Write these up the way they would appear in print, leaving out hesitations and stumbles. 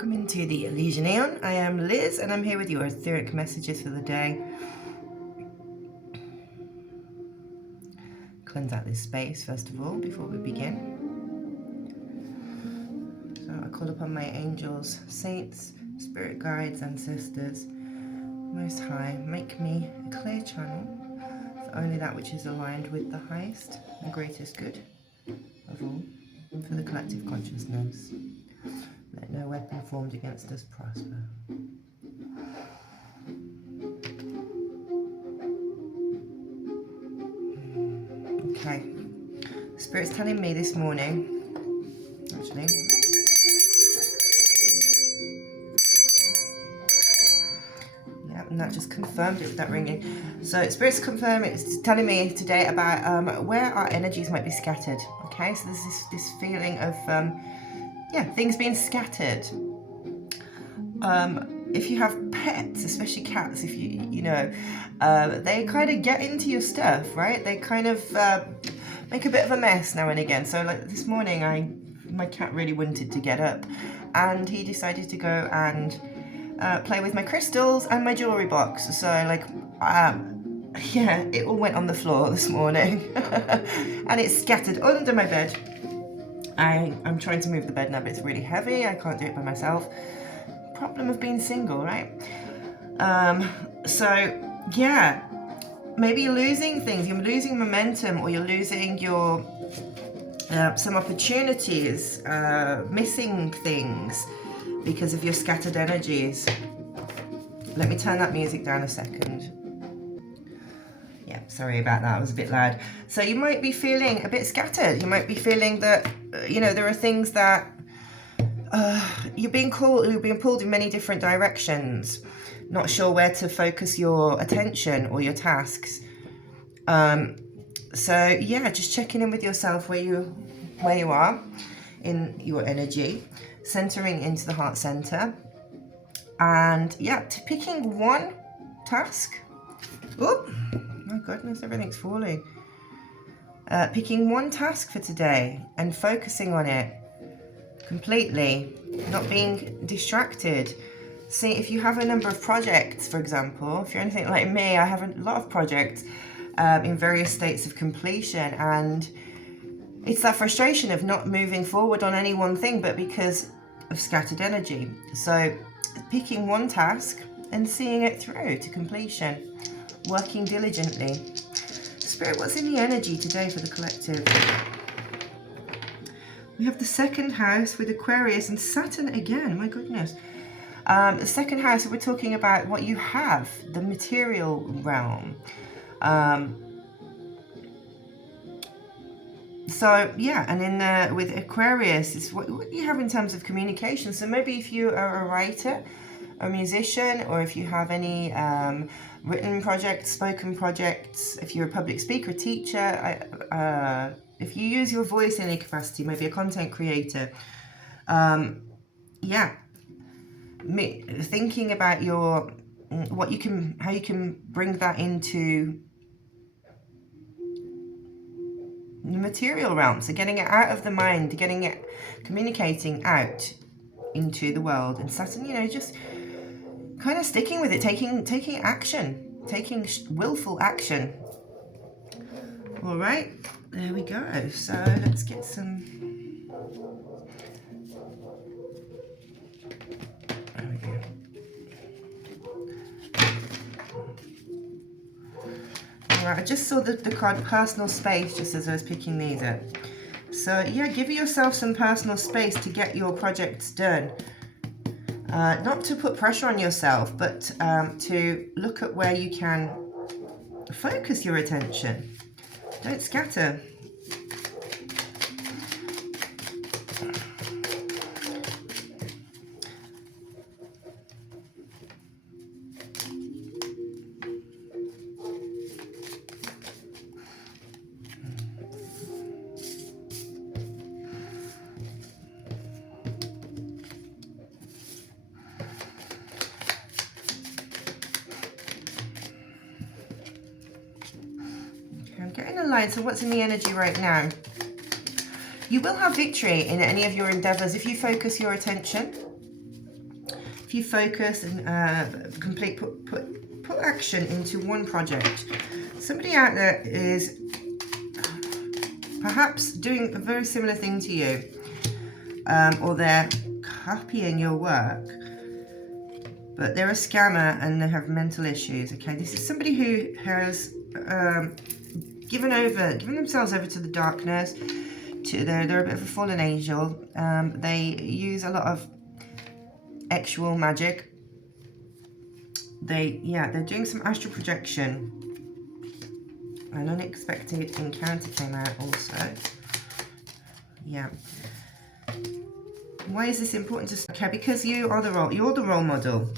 welcome into the Elizian Aeon. I am Liz and I'm here with your etheric messages for the day. Cleanse out this space first of all before we begin. So I call upon my angels, saints, spirit guides, ancestors, Most High, make me a clear channel for only that which is aligned with the highest and greatest good of all, for the collective consciousness. Let no weapon formed against us prosper. Okay. Spirit's telling me this morning, actually. Yeah, and that just confirmed it with that ringing. So Spirit's confirming, it's telling me today about where our energies might be scattered. Okay, so there's this feeling of things being scattered. If you have pets, especially cats, if you know, they kind of get into your stuff, right? They kind of make a bit of a mess now and again. So like this morning, my cat really wanted to get up, and he decided to go and play with my crystals and my jewelry box. So like, yeah, it all went on the floor this morning, and it's scattered under my bed. I'm trying to move the bed now, but it's really heavy. I can't do it by myself. Problem of being single, right? So yeah, maybe you're losing things, you're losing momentum, or you're losing your some opportunities, missing things because of your scattered energies. Let me turn that music down a second. Yeah, sorry about that, it was a bit loud. So you might be feeling a bit scattered. You might be feeling that, you know, there are things that you're being pulled in many different directions, not sure where to focus your attention or your tasks. So yeah, just checking in with yourself where you are in your energy, centering into the heart center, and yeah, picking one task. Oh my goodness, everything's falling. Picking one task for today and focusing on it completely, not being distracted. See, if you have a number of projects, for example, if you're anything like me, I have a lot of projects in various states of completion, and it's that frustration of not moving forward on any one thing, but because of scattered energy. So picking one task and seeing it through to completion, working diligently. Spirit, what's in the energy today for the collective? We have the second house with Aquarius and Saturn again. My goodness. The second house, we're talking about what you have, the material realm. So yeah, and in with Aquarius, it's what you have in terms of communication. So maybe if you are a writer, a musician, or if you have any written projects, spoken projects, if you're a public speaker, teacher, if you use your voice in any capacity, maybe a content creator, yeah, thinking about your how you can bring that into the material realm. So getting it out of the mind, communicating out into the world. And Saturn, you know, just kind of sticking with it, taking action, taking willful action. All right, there we go. So let's get some. There we go. All right, I just saw the card personal space just as I was picking these up. So yeah, give yourself some personal space to get your projects done. Not to put pressure on yourself, but to look at where you can focus your attention. Don't scatter. I'm getting a line, so what's in the energy right now? You will have victory in any of your endeavors if you focus your attention. if you focus and put action into one project. Somebody out there is perhaps doing a very similar thing to you, or they're copying your work, but they're a scammer and they have mental issues. Okay, this is somebody who has given themselves over to the darkness. They're a bit of a fallen angel. They use a lot of actual magic. They're doing some astral projection. An unexpected encounter came out also. Yeah. Why is this important to? Okay, because you're the role model.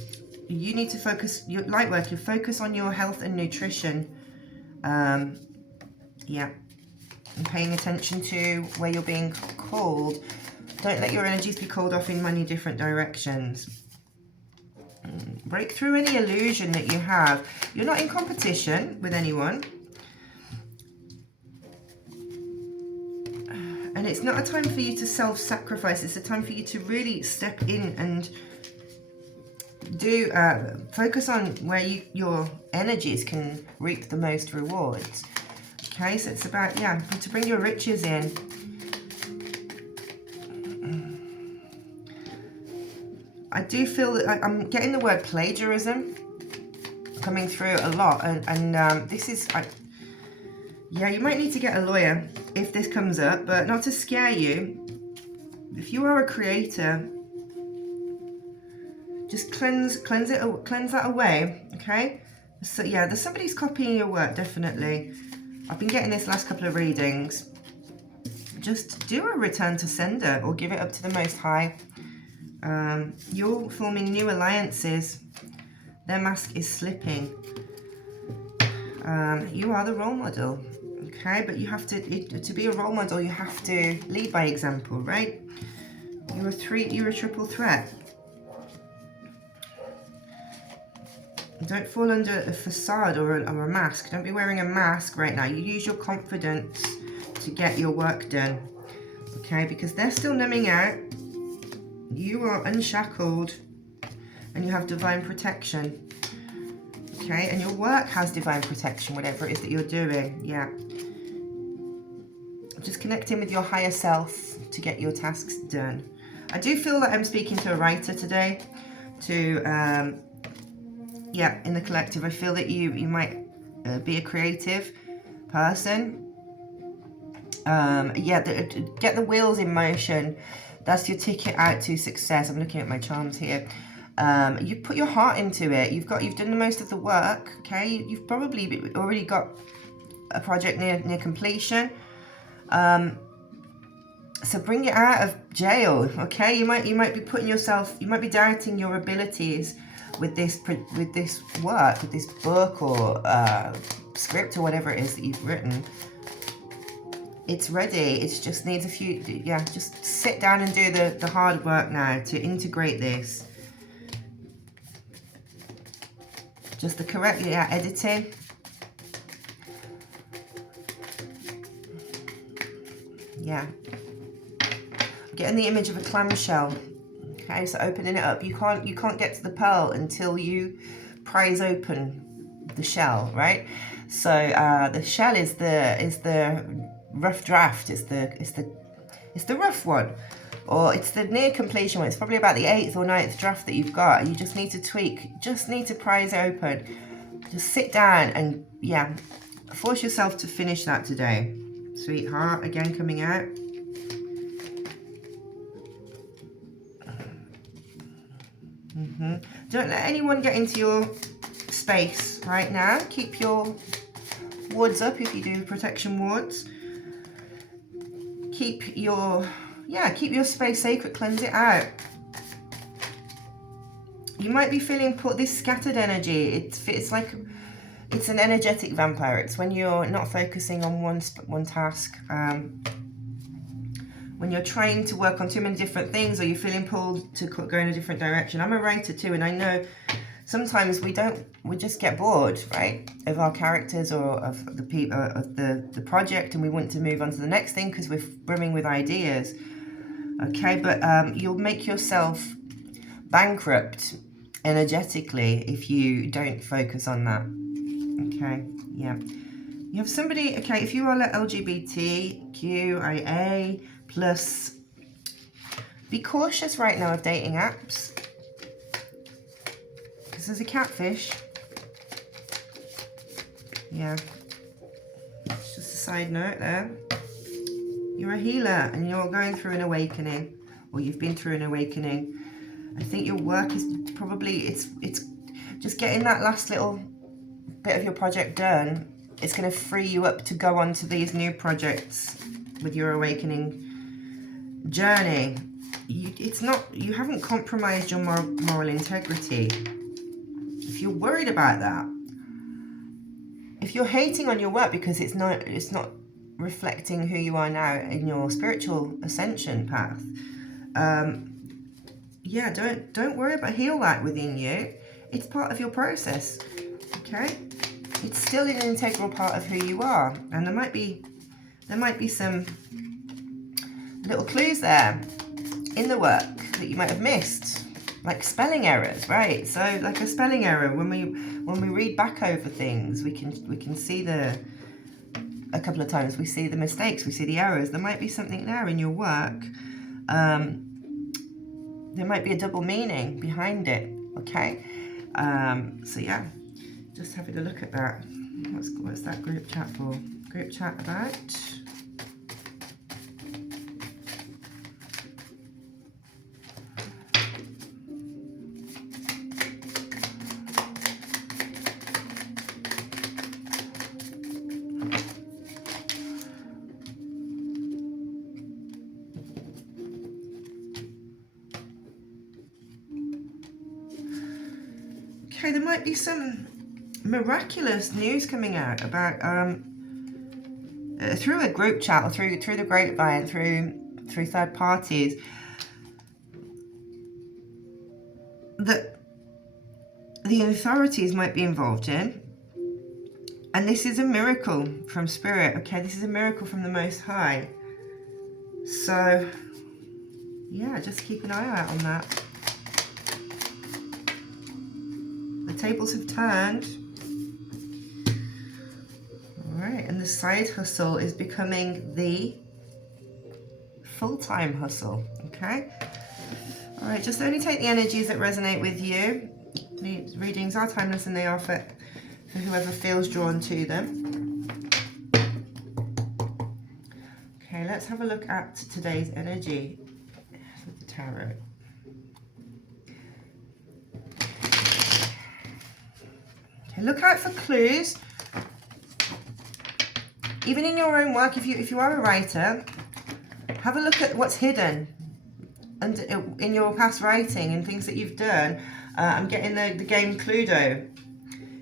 You need to focus your light work. You focus on your health and nutrition. Yeah. And paying attention to where you're being called. Don't let your energies be called off in many different directions. Break through any illusion that you have. You're not in competition with anyone. And it's not a time for you to self-sacrifice. It's a time for you to really step in and do focus on where your energies can reap the most rewards. Okay, so it's about, to bring your riches in. I do feel that I'm getting the word plagiarism coming through a lot, and this is, you might need to get a lawyer if this comes up, but not to scare you. If you are a creator, just cleanse that away, okay? So there's somebody's copying your work, definitely. I've been getting this last couple of readings. Just do a return to sender or give it up to the Most High. You're forming new alliances. Their mask is slipping. You are the role model, okay? But you have to be a role model, you have to lead by example, right? You're a triple threat. Don't fall under a facade or a mask. Don't be wearing a mask right now. You use your confidence to get your work done, okay? Because they're still numbing out. You are unshackled and you have divine protection, okay? And your work has divine protection, whatever it is that you're doing, Just connecting with your higher self to get your tasks done. I do feel that I'm speaking to a writer today, in the collective. I feel that you might be a creative person. Get the wheels in motion. That's your ticket out to success. I'm looking at my charms here. You put your heart into it. You've done the most of the work. Okay, you've probably already got a project near completion. So bring it out of jail. Okay, you might be putting yourself. You might be doubting your abilities with this work, with this book or script or whatever it is that you've written. It's ready. It just needs a few, just sit down and do the hard work now to integrate this. Just the correct, editing. I'm getting the image of a clamshell. Okay, so opening it up. You can't get to the pearl until you prise open the shell, right? So the shell is the rough draft. It's the rough one, or it's the near completion one. It's probably about the 8th or 9th draft that you've got. You just need to tweak. Just need to prise it open. Just sit down and force yourself to finish that today, sweetheart. Again, coming out. Don't let anyone get into your space right now. Keep your wards up if you do protection wards. Keep your space sacred. Cleanse it out. You might be feeling this scattered energy. It's like it's an energetic vampire. It's when you're not focusing on one task. When you're trying to work on too many different things, or you're feeling pulled to go in a different direction. I'm a writer too, and I know sometimes we just get bored, right, of our characters or of the people of the project, and we want to move on to the next thing because we're brimming with ideas. Okay, but you'll make yourself bankrupt energetically if you don't focus on that. Okay, yeah. You have somebody, okay, if you are LGBTQIA plus, be cautious right now of dating apps, because there's a catfish. Yeah, it's just a side note there. You're a healer and you're going through an awakening, or you've been through an awakening. I think your work is probably, it's just getting that last little bit of your project done. It's going to free you up to go on to these new projects with your awakening journey. You haven't compromised your moral integrity. If you're worried about that, if you're hating on your work because it's not reflecting who you are now in your spiritual ascension path, yeah, don't worry about, heal that within you. It's part of your process, okay? It's still an integral part of who you are, and there might be some little clues there in the work that you might have missed, like spelling errors, right? So like a spelling error, when we read back over things, we can see a couple of times we see the mistakes, we see the errors. There might be something there in your work. There might be a double meaning behind it, okay? So yeah, just having a look at that. What's that group chat for? Group chat about? Okay, there might be some miraculous news coming out about through a group chat or through the grapevine, through third parties, that the authorities might be involved in. And this is a miracle from Spirit, okay? This is a miracle from the Most High. So, yeah, just keep an eye out on that. The tables have turned. Alright, and the side hustle is becoming the full-time hustle, okay? Alright, just only take the energies that resonate with you. The readings are timeless and they are for whoever feels drawn to them. Okay, let's have a look at today's energy with the tarot. Okay, look out for clues. Even in your own work, if you are a writer, have a look at what's hidden and in your past writing and things that you've done. I'm getting the game Cluedo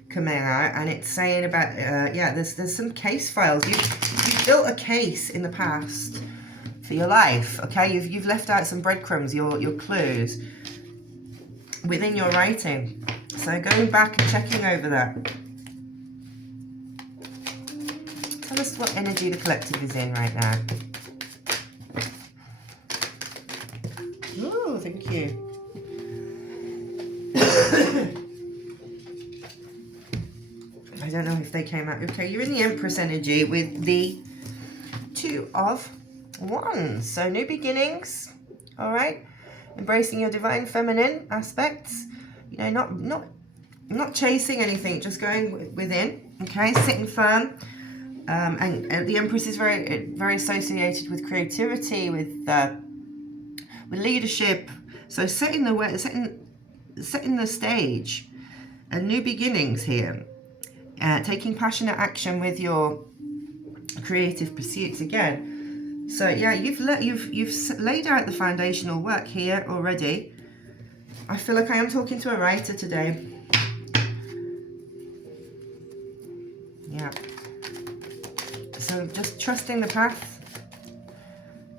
coming out, and it's saying about yeah, there's some case files. You've built a case in the past for your life. Okay, you've left out some breadcrumbs, your clues within your writing. So going back and checking over that. Tell us what energy the collective is in right now. Oh, thank you. I don't know if they came out. Okay, you're in the Empress energy with the Two of Wands. So new beginnings, all right? Embracing your divine feminine aspects. You know, not chasing anything, just going within, okay? Sitting firm. And the Empress is very associated with creativity, with leadership. So setting the stage, and new beginnings here. Taking passionate action with your creative pursuits again. So yeah, you've laid out the foundational work here already. I feel like I am talking to a writer today. Yeah. So just trusting the path.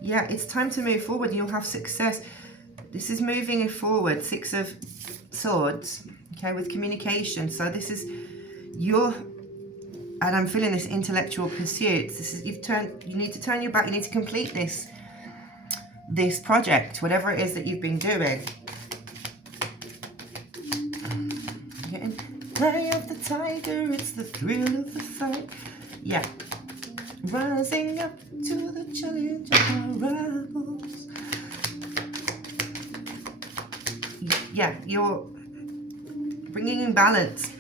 Yeah, it's time to move forward. You'll have success. This is moving it forward. Six of Swords. Okay, with communication. So this is your, and I'm feeling this intellectual pursuits. This is you need to turn your back. You need to complete this project, whatever it is that you've been doing. eye of the tiger, it's the thrill of the fight. Yeah. Rising up to the challenge of our rivals. Yeah, you're bringing in balance.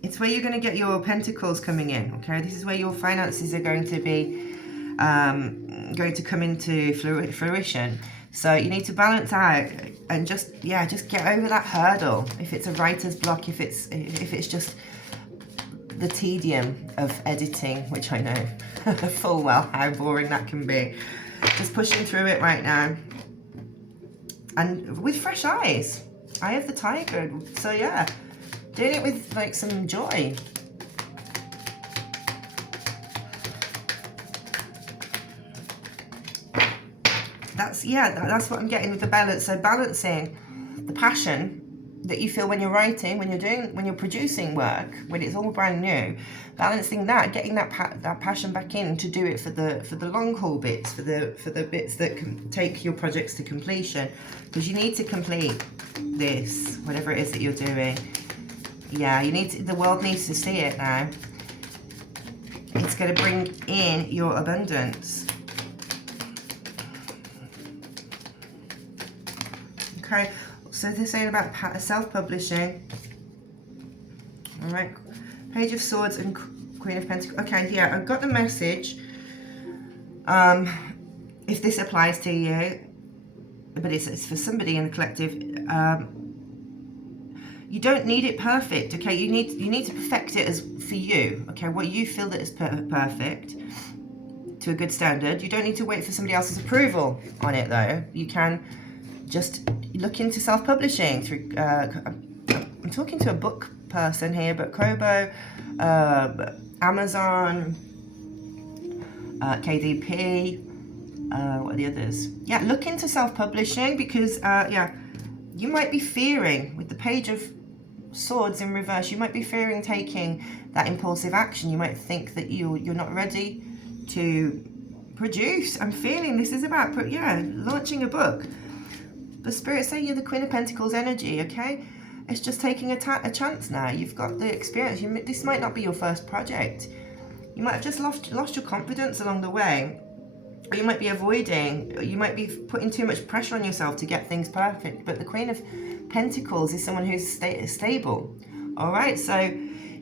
It's where you're going to get your pentacles coming in, okay? This is where your finances are going to be going to come into fruition. So you need to balance out and just get over that hurdle. If it's a writer's block, if it's just the tedium of editing, which I know full well how boring that can be. Just pushing through it right now. And with fresh eyes. Eye of the tiger. So yeah, doing it with like some joy. That's what I'm getting with the balance. So balancing the passion that you feel when you're writing, when you're producing work, when it's all brand new, balancing that, getting that passion back in to do it for the long haul bits, for the bits that can take your projects to completion, because you need to complete this, whatever it is that you're doing. Yeah, the world needs to see it now. It's going to bring in your abundance. Okay, so they're saying about self-publishing. All right, Page of Swords and Queen of Pentacles. Okay, yeah, I've got the message. If this applies to you, but it's for somebody in the collective. You don't need it perfect, okay? You need to perfect it as for you, okay? What you feel that is perfect to a good standard. You don't need to wait for somebody else's approval on it, though. You can just look into self-publishing through. I'm talking to a book person here, but Kobo, Amazon, KDP. What are the others? Yeah, look into self-publishing because you might be fearing with the Page of Swords in reverse. You might be fearing taking that impulsive action. You might think that you're not ready to produce. I'm feeling this is about launching a book. But Spirit's saying you're the Queen of Pentacles energy, okay? It's just taking a chance now. You've got the experience. This might not be your first project. You might have just lost your confidence along the way. Or you might be you might be putting too much pressure on yourself to get things perfect. But the Queen of Pentacles is someone who's stable. All right, so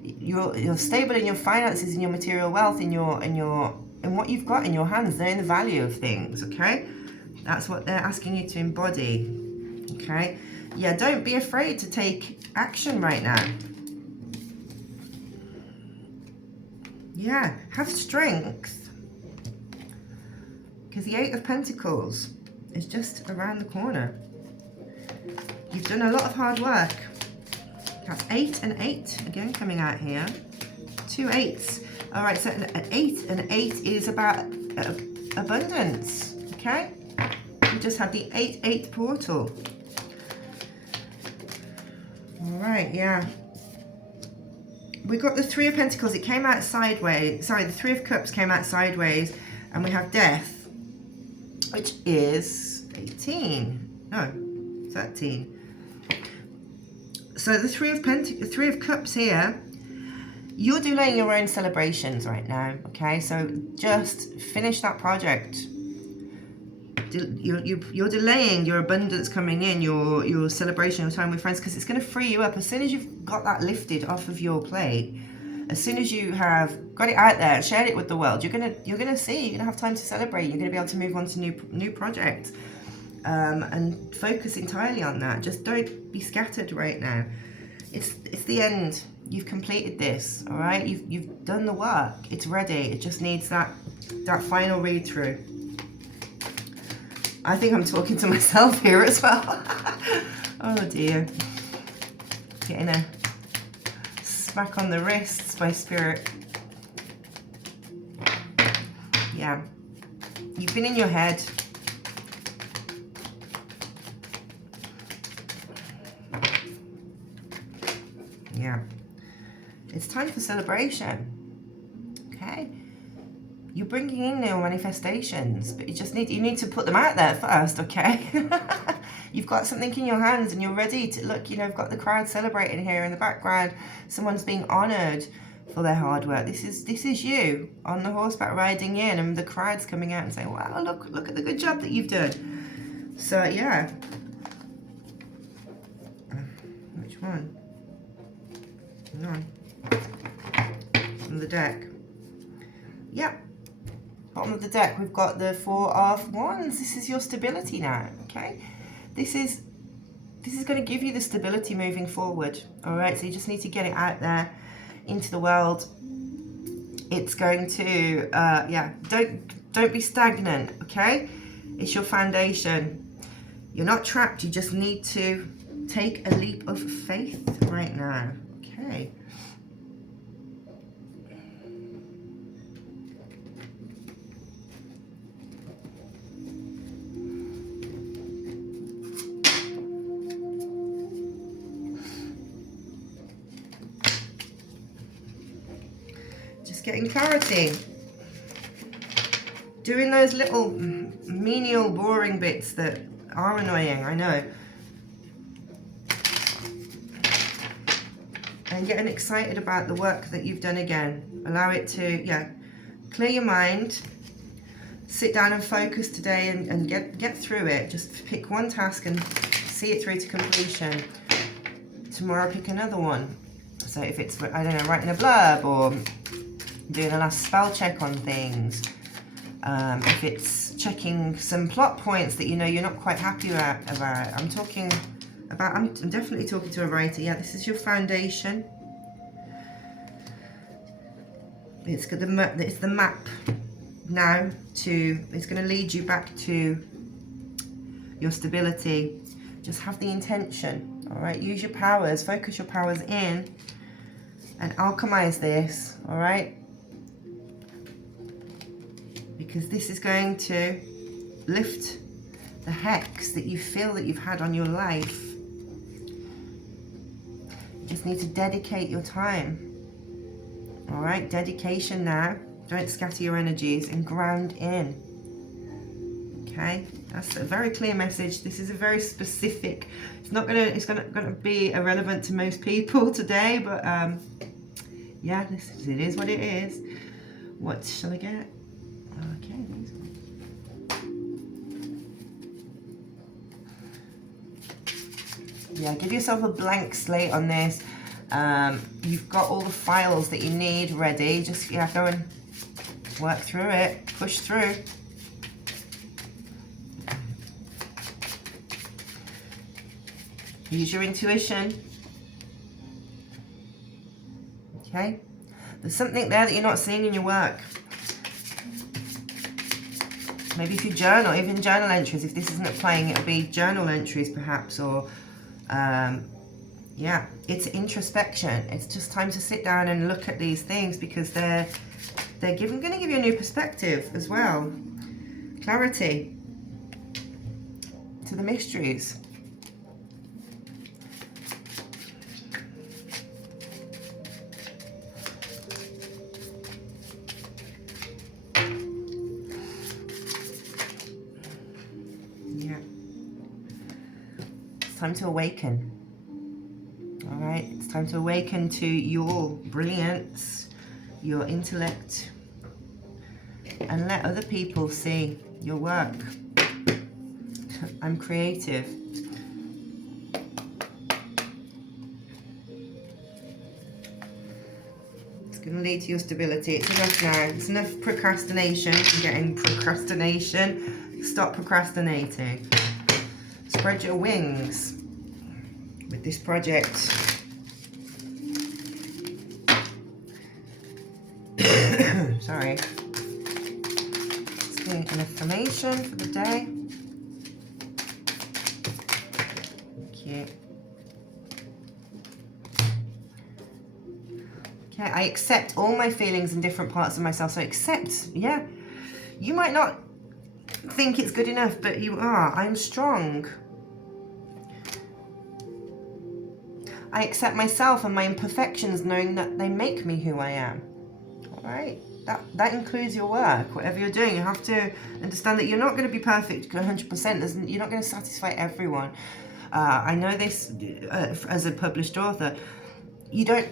you're stable in your finances, in your material wealth, in what you've got in your hands, knowing the value of things. Okay, that's what they're asking you to embody. Okay, yeah, don't be afraid to take action right now. Yeah, have strength. Because the Eight of Pentacles is just around the corner. You've done a lot of hard work. That's 8 and 8 again coming out here. 2 8s. All right, so an 8 and 8 is about abundance. Okay, we just had the 8-8 portal. All right, yeah. We got the 3 of Pentacles. It came out sideways. Sorry, the 3 of Cups came out sideways, and we have Death, which is 18. No, 13. So the 3 of Cups here, you're delaying your own celebrations right now, okay? So just finish that project. You're delaying your abundance coming in, your celebration, your time with friends, because it's going to free you up. As soon as you've got that lifted off of your plate, as soon as you have got it out there, shared it with the world, you're gonna see, you're gonna have time to celebrate. You're gonna be able to move on to new projects, and focus entirely on that. Just don't be scattered right now. It's the end. You've completed this. All right. You've done the work. It's ready. It just needs that final read through. I think I'm talking to myself here as well. Oh dear. Getting a smack on the wrists by Spirit. Yeah. You've been in your head. Yeah. It's time for celebration. Okay. You're bringing in your manifestations, but you need to put them out there first, okay? you've got something in your hands and you're ready to look, you know, I've got the crowd celebrating here in the background. Someone's being honored for their hard work. This is you on the horseback riding in, and the crowd's coming out and saying, wow, look at the good job that you've done. So yeah. Which one? None. From the deck. Yep. Bottom of the deck, we've got the Four of Wands. This is your stability now, okay? This is going to give you the stability moving forward, all right? So you just need to get it out there into the world. It's going to, yeah, don't be stagnant, okay? It's your foundation. You're not trapped. You just need to take a leap of faith right now, okay? Getting clarity, doing those little menial boring bits that are annoying, I know, and getting excited about the work that you've done again. Allow it to, yeah, clear your mind, sit down and focus today and get through it. Just pick one task and see it through to completion. Tomorrow pick another one. So if it's, I don't know, writing a blurb or doing a last spell check on things, if it's checking some plot points that you know you're not quite happy about. I'm talking about, I'm definitely talking to a writer. Yeah, this is your foundation. It's the map now to, it's going to lead you back to your stability. Just have the intention, all right? Use your powers, focus your powers in and alchemize this, all right? Because this is going to lift the hex that you feel that you've had on your life. You just need to dedicate your time. All right, dedication now. Don't scatter your energies and ground in. Okay, that's a very clear message. This is a very specific. It's gonna be irrelevant to most people today, but yeah, it is what it is. What shall I get? Okay, these ones. Yeah, give yourself a blank slate on this. You've got all the files that you need ready. Just, yeah, go and work through it, push through. Use your intuition. Okay? There's something there that you're not seeing in your work. Maybe if you journal, even journal entries, if this isn't playing, it'll be journal entries perhaps, or yeah, it's introspection. It's just time to sit down and look at these things because they're going to give you a new perspective as well. Clarity to the mysteries. Yeah. It's time to awaken. All right, it's time to awaken to your brilliance, your intellect, and let other people see your work. I'm creative. It's going to lead to your stability. It's enough now. It's enough procrastination. You're getting procrastination. Stop procrastinating. Spread your wings with this project. Sorry. Just getting an affirmation for the day. Thank you. Okay, I accept all my feelings in different parts of myself. So accept, yeah. You might not think it's good enough, but you are. I'm strong. I accept myself and my imperfections, knowing that they make me who I am. All right? That includes your work, whatever you're doing. You have to understand that you're not going to be perfect 100%. You're not going to satisfy everyone. I know this as a published author. You don't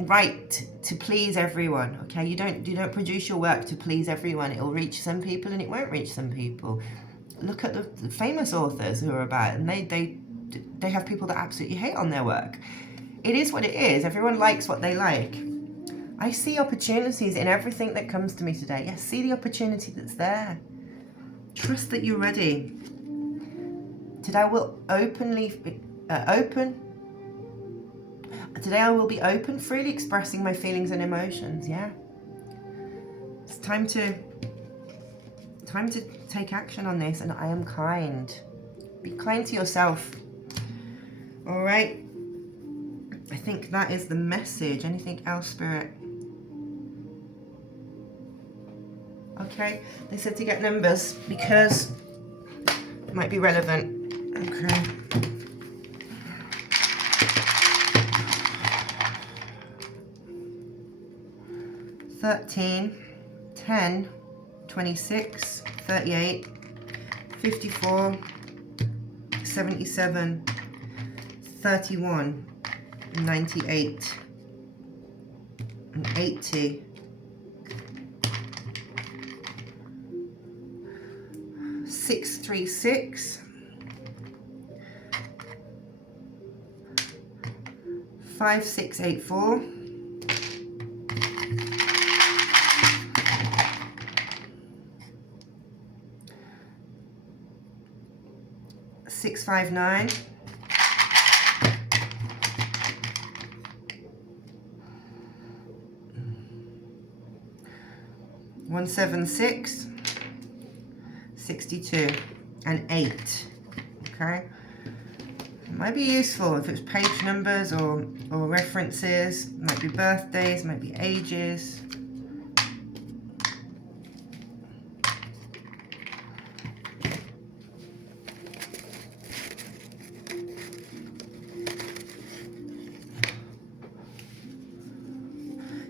write to please everyone, okay? You don't produce your work to please everyone. It will reach some people and it won't reach some people. Look at the famous authors who are about, and they have people that absolutely hate on their work. It is what it is. Everyone likes what they like. I see opportunities in everything that comes to me today. Yes, see the opportunity that's there. Trust that you're ready. Today I will Today I will be open, freely expressing my feelings and emotions. Yeah. It's time to take action on this, and I am kind. Be kind to yourself. All right. I think that is the message. Anything else, Spirit? Okay, they said to get numbers because it might be relevant. Okay. $13, $10, $26, $38, $54, $77, $31, $98, and $80. 636, 5684, 659, 176, 62, and 8. Okay, it might be useful if it's page numbers or references. It might be birthdays, might be ages.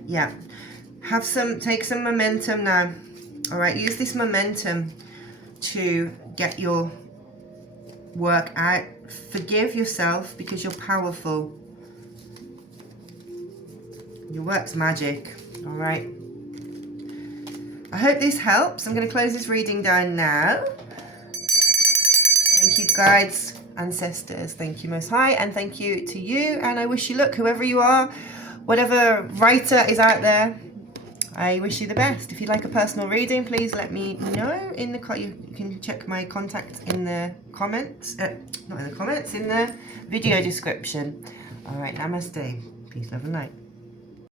Yeah, take some momentum now. All right, use this momentum to get your work out. Forgive yourself because you're powerful. Your work's magic. All right. I hope this helps. I'm going to close this reading down now. Thank you, guides, ancestors. Thank you, Most High, and thank you to you. And I wish you luck, whoever you are, whatever writer is out there. I wish you the best. If you'd like a personal reading, please let me know in the you can check my contacts in the comments. Not in the comments, in the video description. All right, namaste. Peace, love, and light.